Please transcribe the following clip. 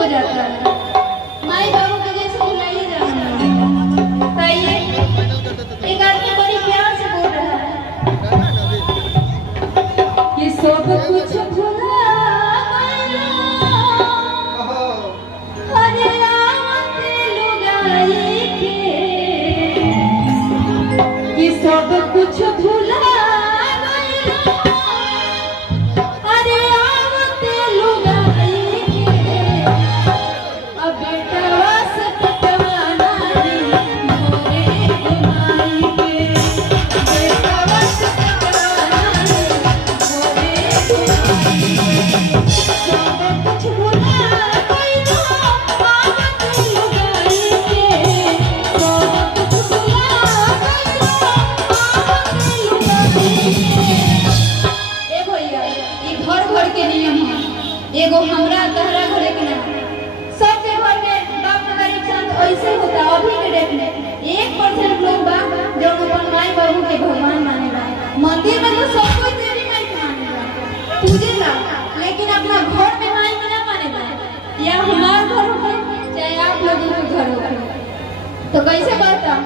हो जाता है। माई बाबू के जैसे बुलाइए जाना ताइए। एक आदमी बड़ी प्यार से बोल रहा है कि सब कुछ भुला सब कुछ भुला अरे आवते लुगाई के अब बेटा से पटवाना मोरे गुमाई के बेटा से पटवाना मोरे गुमाई के सब कुछ भुला एगो हमरा तहरा घरे के ना सब के घर में बाप दादा संत ऐसे होता। अभी के डेट में 1% लोग बा जो अपन माई बाबू के भगवान मानेला। मंदिर में तो सब कोई देवी माई के मानेला पूजेला, लेकिन अपना घर में माई के ना मानेला। या हमार घर हो चाहे आप लोगों के घर हो तो कैसे करता